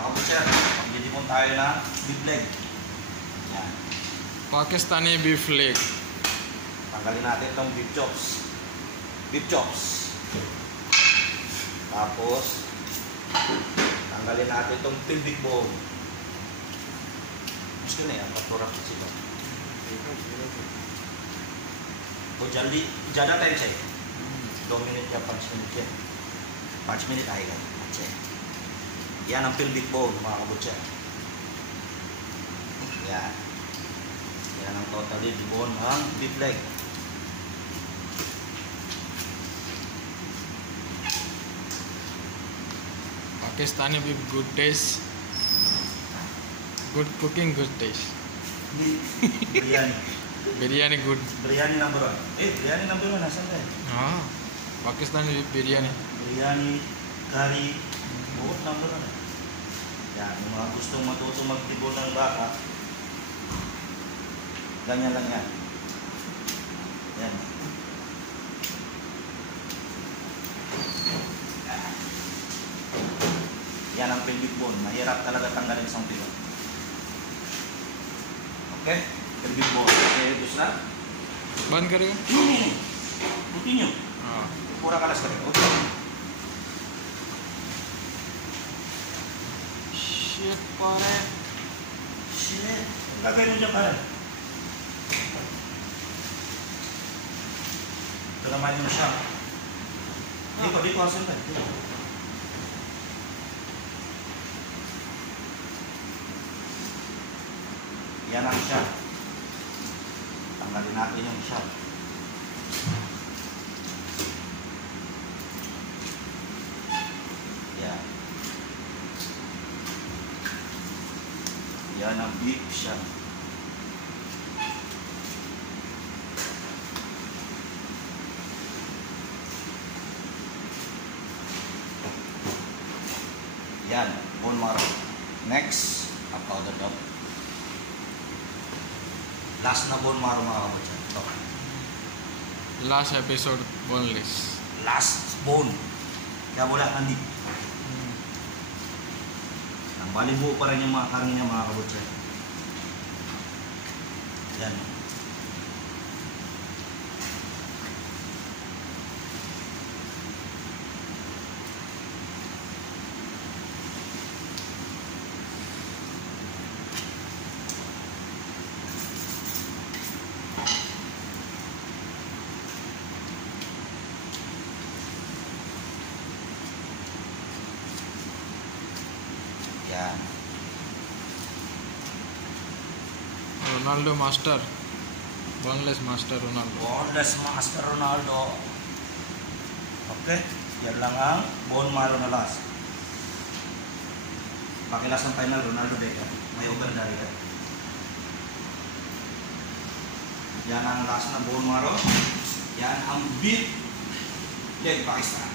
mga kabutser, magdidipon tayo ng beef leg. Yan. Pakistani beef leg. Tanggalin natin itong beef chops. Beef chops. Tapos, tanggalin natin itong pelvic bone. Gusto na yan, paturak sa sila. तो जल्दी ज़्यादा टाइम चाहिए 2 मिनट या 5 मिनट के 5 मिनट आएगा अच्छा yan ang pelvic bone mga kabutser yan ang totally bone ng beef leg. Pakistani beef good taste, good cooking, good taste. Biryani Biryani good. Biryani number 1. Biryani number 1 asan tayo? Pakistani beef biryani. Biryani, curry, buot number 1. Yan, yung mga gustong matuto magtibon ng baka, ganyan lang yan. Yan. Yan ang pelvic bone. Mahirap talaga tanggalin isang pilon. Okay? Pelvic bone. Okay, terus na? Ban kरेगा? Ini. Continue. Pura kalas kare. Okay. Shit, pare. Shit. Lagay mo dyan pare. Ito naman yung siya. Dito asan tayo. Yan ang siya. Tanggalin natin yung siya. Yan. Yan ang beef siya. Yan, bone marrow. Next, a powder dog. Last na bone marrow mga kabutser. Ito. Last episode boneless. Last bone. Kaya wala nang dip. Ang balibuo pa rin yung mga karne niya mga kabutser. Yan. Yan. Ronaldo master. Boneless master Ronaldo. Boneless master Ronaldo. Okay. Yan lang ang bone marrow na last. Pakilas ng final Ronaldo Beckham. May overdrive ka. Yan ang last na bone marrow. Yan ang beef leg Pakistan.